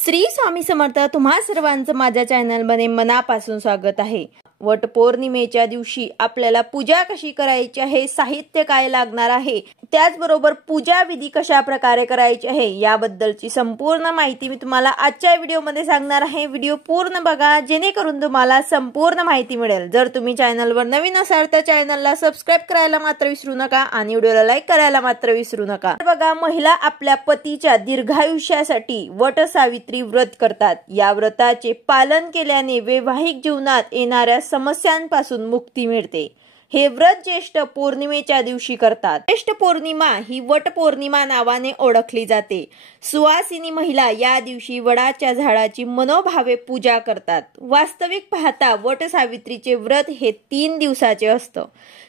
श्री स्वामी समर्थ तुम्हा सर्वांचं माझ्या चॅनलमध्ये मनापासून स्वागत आहे। वटपौर्णिमेच्या दिवशी आपल्याला पूजा कशी करायची आहे, साहित्य काय लागणार आहे, त्याचबरोबर पूजा विधी कशा प्रकारे करायची आहे याबद्दलची संपूर्ण माहिती मी तुम्हाला आजच्या व्हिडिओमध्ये सांगणार आहे। व्हिडिओ पूर्ण बघा जेणेकरून तुम्हाला संपूर्ण माहिती मिळेल। जर तुम्ही चॅनलवर नवीन असाल तर चॅनलला सबस्क्राइब करायला मात्र विसरू नका आणि व्हिडिओला लाईक करायला मात्र विसरू नका। बघा, महिला आपल्या पतीच्या दीर्घायुष्यासाठी वटसावित्री व्रत करतात। या व्रताचे पालन केल्याने वैवाहिक जीवनात येणाऱ्या समस्यांपासून मुक्ती मिळते। हे व्रत ज्येष्ठ पौर्णिमेच्या दिवशी करतात। ज्येष्ठ पौर्णिमा ही वट पौर्णिमा नावाने ओळखली जाते। सुवासिनी महिला या दिवशी वडाच्या झाडाची मनोभावे पूजा करतात। वास्तविक पाहता वट सावित्रीचे व्रत हे 3 दिवसाचे असतं।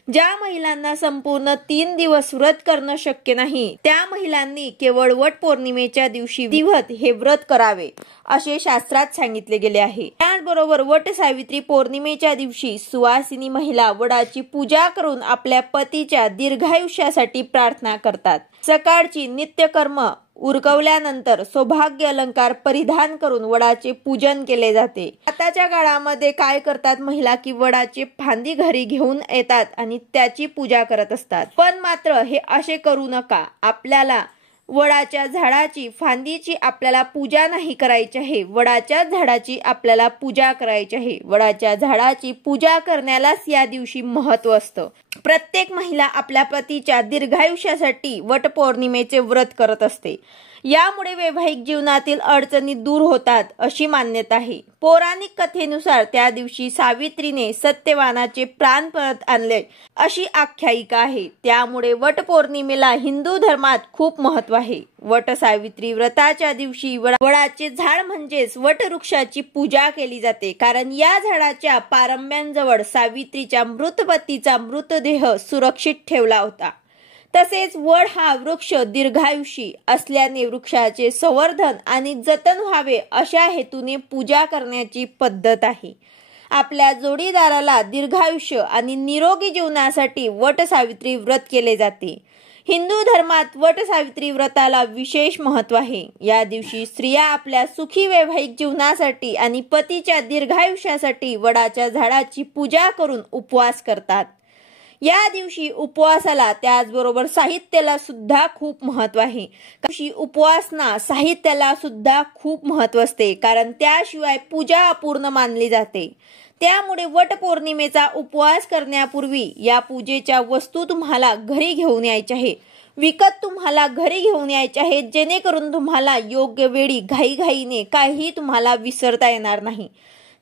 ज्या महिलांना संपूर्ण 3 दिवस व्रत करणं शक्य नाही त्या महिलांनी केवळ वट पौर्णिमेच्या दिवशी दिवस हे व्रत करावे असे शास्त्रात सांगितले गेले आहे। त्याचबरोबर वट सावित्री पौर्णिमेच्या दिवशी सुवासिनी महिला वडाची पूजा करून आपल्या पतीच्या दीर्घायुष्यासाठी प्रार्थना करतात। सकाळची नित्यकर्म उरकवल्यानंतर सौभाग्य अलंकार परिधान करून वडाचे पूजन केले जाते। आताच्या काळामध्ये काय करतात महिला की वडाचे फांदी घरी घेऊन येतात आणि त्याची पूजा करत असतात, पण मात्र हे असे करू नका। आपल्याला वडाच्या झाडाची फांदीची आपल्याला पूजा नाही करायची आहे, वडाच्या झाडाची आपल्याला पूजा करायची आहे। वडाच्या झाडाची पूजा करण्यालाच या दिवशी महत्त्व असतं। प्रत्येक महिला आपल्या पतीच्या दीर्घायुष्यासाठी वटपौर्णिमेचे व्रत करत असते। यामुळे वैवाहिक जीवनातील अडचणी दूर होतात अशी मान्यता आहे। पौराणिक कथेनुसार त्या दिवशी सावित्रीने सत्यवानाचे प्राण परत आणले अशी आख्यायिका आहे। त्यामुळे वटपौर्णिमेला हिंदू धर्मात खूप महत्त्व आहे। वट सावित्री व्रताच्या दिवशी वडाचे झाड म्हणजेच वटवृक्षाची पूजा केली जाते, कारण या झाडाच्या पारंब्यांजवळ सावित्रीच्या मृत पतीचा मृतदेह सुरक्षित ठेवला होता। तसेच वड हा वृक्ष दीर्घायुषी असल्याने वृक्षाचे संवर्धन आणि जतन व्हावे अशा हेतूने पूजा करण्याची पद्धत आहे। आपल्या जोडीदाराला दीर्घायुष्य आणि निरोगी जीवनासाठी वट सावित्री व्रत केले जाते। हिंदू धर्मात वट सावित्री व्रताला विशेष महत्त्व आहे। या दिवशी स्त्रिया आपल्या सुखी वैवाहिक जीवनासाठी आणि पतीच्या दीर्घायुष्यासाठी वडाच्या झाडाची पूजा करून उपवास करतात। या दिवशी उपवासाला त्याचबरोबर साहित्याला सुद्धा खूप महत्त्व आहे। उपवासना साहित्याला सुद्धा खूप महत्त्व असते, कारण त्याशिवाय पूजा अपूर्ण मानली जाते। त्यामुळे वटपौर्णिमेचा उपवास करण्यापूर्वी या पूजेच्या वस्तू तुम्हाला घरी घेऊन यायच्या आहे, विकत तुम्हाला घरी घेऊन यायच्या आहेत, जेणेकरून तुम्हाला योग्य वेळी घाईघाईने काही तुम्हाला विसरता येणार नाही।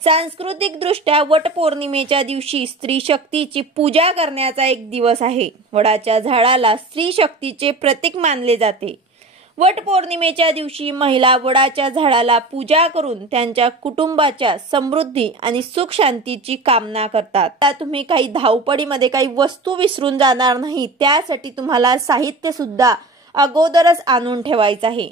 सांस्कृतिक दृष्ट्या वटपौर्णिमेच्या दिवशी स्त्री शक्तीची पूजा करण्याचा एक दिवस आहे। वडाच्या झाडाला स्त्री शक्तीचे प्रतीक मानले जाते। वटपौर्णिमेच्या दिवशी महिला वडाच्या झाडाला पूजा करून त्यांच्या कुटुंबाच्या समृद्धी आणि सुख शांतीची कामना करतात। आता तुम्ही काही धावपळीमध्ये काही वस्तू विसरून जाणार नाही, त्यासाठी तुम्हाला साहित्य सुद्धा अगोदरच आणून ठेवायचं आहे।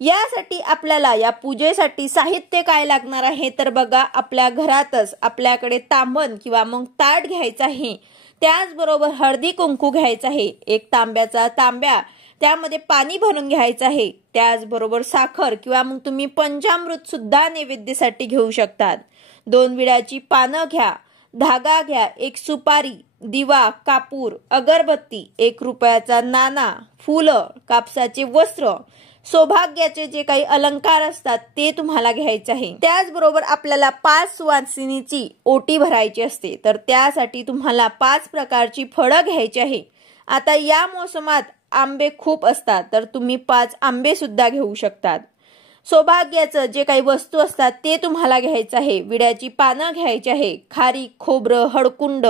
यासाठी आपल्याला या पूजेसाठी साहित्य काय लागणार आहे तर बघा, आपल्या घरातच आपल्याकडे तांबण किंवा मग ताट घ्यायचं आहे। त्याचबरोबर हळदी कुंकू घ्यायचं आहे, एक तांब्याचा तांब्या त्यामध्ये पाणी भरून घ्यायचं आहे। त्याचबरोबर साखर किंवा मग तुम्ही पंचामृत सुद्धा नैवेद्यासाठी घेऊ शकतात। 2 विड्याची पानं घ्या, धागा घ्या, एक सुपारी, दिवा, कापूर, अगरबत्ती, 1 रुपयाचा नाणा, फुलं, कापसाचे वस्त्र, सौभाग्याचे जे काही अलंकार असतात ते तुम्हाला घ्यायचे आहे। त्याचबरोबर आपल्याला 5 सुवासिनीची ओटी भरायची असते, तर त्यासाठी तुम्हाला 5 प्रकारची फळं घ्यायची आहे। आता या मोसमात आंबे खूप असतात, तर तुम्ही 5 आंबे सुद्धा घेऊ शकतात। सौभाग्याचं जे काही वस्तू असतात ते तुम्हाला घ्यायचं आहे। विड्याची पानं घ्यायची आहे, खारीक, खोबरं, हळकुंड,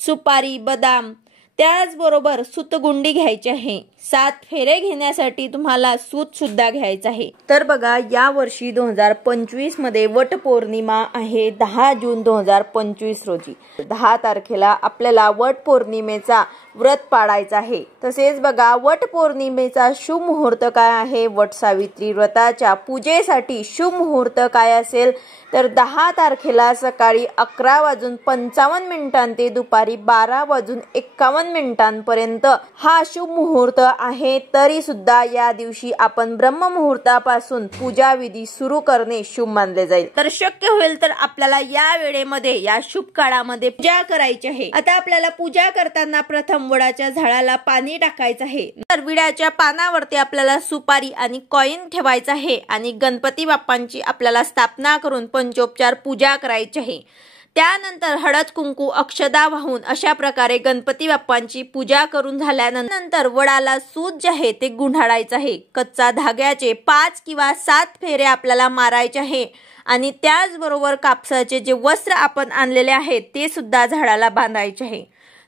सुपारी, बदाम, त्याचबरोबर सूतगुंडी घ्यायची आहे। 7 फेरे घेण्यासाठी तुम्हाला सूत सुद्धा घ्यायचं आहे। तर बघा, या वर्षी 2025 मध्ये वटपौर्णिमा आहे 10 जून 2025 रोजी। 10 तारखेला आपल्याला वटपौर्णिमेचा व्रत पाळायचं आहे। तसेच बघा वट पौर्णिमेचा शुभ मुहूर्त काय आहे, वट सावित्री व्रताच्या पूजेसाठी शुभ मुहूर्त काय असेल तर 10 तारखेला सकाळी 11:55 ते दुपारी 12:51 हा शुभ मुहूर्त आहे। तरी सुद्धा या दिवशी आपण ब्रह्म मुहूर्तापासून पूजा विधी सुरू करणे शुभ मानले जाईल। तर शक्य होईल तर आपल्याला या वेळेमध्ये या शुभ काळामध्ये पूजा करायची आहे। आता आपल्याला पूजा करताना प्रथम वडाच्या झाडाला पाणी टाकायचं आहे। तर विड्याच्या पानावरती आपल्याला सुपारी आणि कॉइन ठेवायचा आहे आणि गणपती बाप्पांची आपल्याला स्थापना करून पंचोपचार पूजा करायची आहे। त्यानंतर हळद कुंकू अक्षदा वाहून अशा प्रकारे गणपती बाप्पांची पूजा करून झाल्यानंतर वडाला सूत जे आहे ते गुंडाळायचं आहे। कच्चा धाग्याचे 5 किंवा 7 फेरे आपल्याला मारायचे आहे आणि त्याचबरोबर कापसाचे जे वस्त्र आपण आणलेले आहेत ते सुद्धा झाडाला बांधायचे आहे।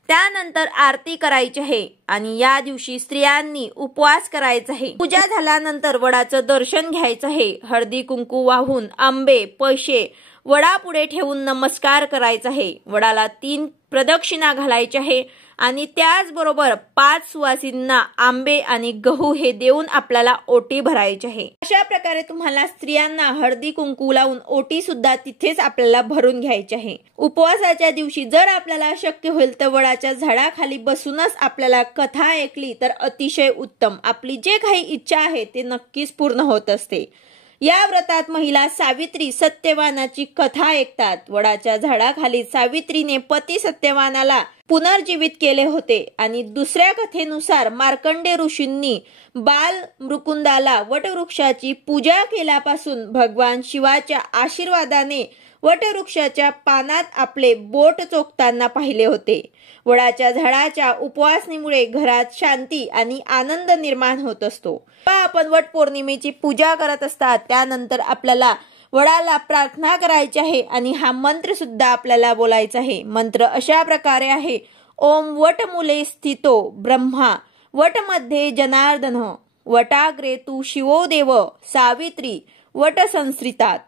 त्यानंतर आरती करायची आहे आणि या दिवशी स्त्रियांनी उपवास करायचा आहे। पूजा झाल्यानंतर वडाचं दर्शन घ्यायचं आहे। हळदी कुंकू वाहून आंबे पैसे वडापुढे ठेवून नमस्कार करायचा आहे। वडाला 3 प्रदक्षिणा घालायची आहे आणि त्याचबरोबर 5 सुवासिनींना आंबे आणि गहू हे देऊन आपल्याला ओटी भरायची आहे। अशा प्रकारे तुम्हाला स्त्रियांना हळदी कुंकू लावून ओटी सुद्धा तिथेच आपल्याला भरून घ्यायची आहे। उपवासाच्या दिवशी जर आपल्याला शक्य होईल तर वडाच्या झाडाखाली बसूनच आपल्याला कथा ऐकली तर अतिशय उत्तम। आपली जे काही इच्छा आहे ते नक्कीच पूर्ण होत असते। या व्रतात महिला सावित्री सत्यवानाची कथा ऐकतात। वडाच्या झाडाखाली सावित्रीने पती सत्यवानाला पुनर्जीवित केले होते आणि दुसऱ्या कथेनुसार मार्कंडे ऋषींनी बाल मुकुंदाला वटवृक्षाची पूजा केल्यापासून भगवान शिवाच्या आशीर्वादाने वटवृक्षाच्या पानात आपले बोट चोखताना पाहिले होते। वडाच्या झाडाच्या उपवासनेमुळे घरात शांती आणि आनंद निर्माण होत असतो। आपण वट पौर्णिमेची पूजा करत असतात त्यानंतर आपल्याला वडाला प्रार्थना करायची आहे आणि हा मंत्र सुद्धा आपल्याला बोलायचा आहे। मंत्र अशा प्रकारे आहे, ओम वटमूले स्थितो ब्रह्मा वटमध्ये जनार्दन वटाग्रे तू शिवो देव सावित्री वट संस्कृतात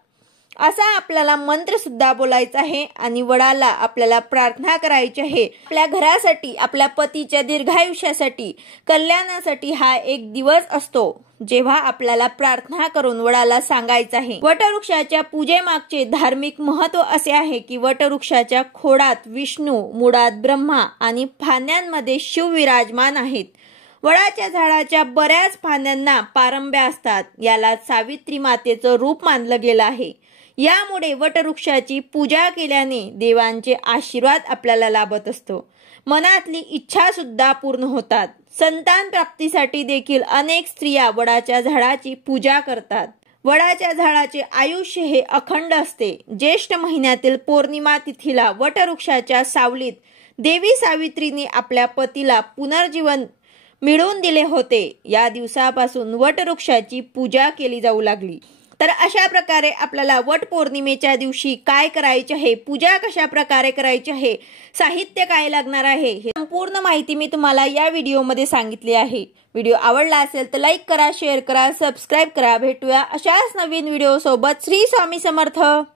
असा आपल्याला मंत्र सुद्धा बोलायचा आहे आणि वडाला आपल्याला प्रार्थना करायची आहे। आपल्या घरासाठी आपल्या पतीच्या दीर्घायुष्यासाठी कल्याणासाठी हा एक दिवस असतो जेव्हा आपल्याला प्रार्थना करून वडाला सांगायचं आहे। वटवृक्षाच्या पूजेमागचे धार्मिक महत्व असे आहे की वटवृक्षाच्या खोडात विष्णू, मुळात ब्रह्मा आणि फांद्यांमध्ये शिव विराजमान आहेत। वडाच्या झाडाच्या बऱ्याच फांद्यांना पारंब्या असतात। याला सावित्री मातेचं रूप मानलं गेलं आहे। यामुळे वटवृक्षाची पूजा केल्याने देवांचे आशीर्वाद आपल्याला लाभत असतो। मनातली इच्छा सुद्धा पूर्ण होतात। संतान प्राप्तीसाठी देखील अनेक स्त्रिया वडाच्या झाडाची पूजा करतात। वडाच्या झाडाचे आयुष्य हे अखंड असते। ज्येष्ठ महिन्यातील पौर्णिमा तिथीला वटवृक्षाच्या सावलीत देवी सावित्रीने आपल्या पतीला पुनर्जीवन मिळवून दिले होते। या दिवसापासून वटवृक्षाची पूजा केली जाऊ लागली। तर अशा प्रकारे आपल्याला वट पौर्णिमेच्या दिवशी काय करायचे आहे, पूजा कशा प्रकारे करायची आहे, साहित्य काय लागणार आहे हे संपूर्ण माहिती मी तुम्हाला या व्हिडिओमध्ये सांगितली आहे। व्हिडिओ आवडला असेल तर लाईक करा, शेअर करा, सबस्क्राइब करा। भेटूया अशाच नवीन व्हिडिओ सोबत। श्री स्वामी समर्थ।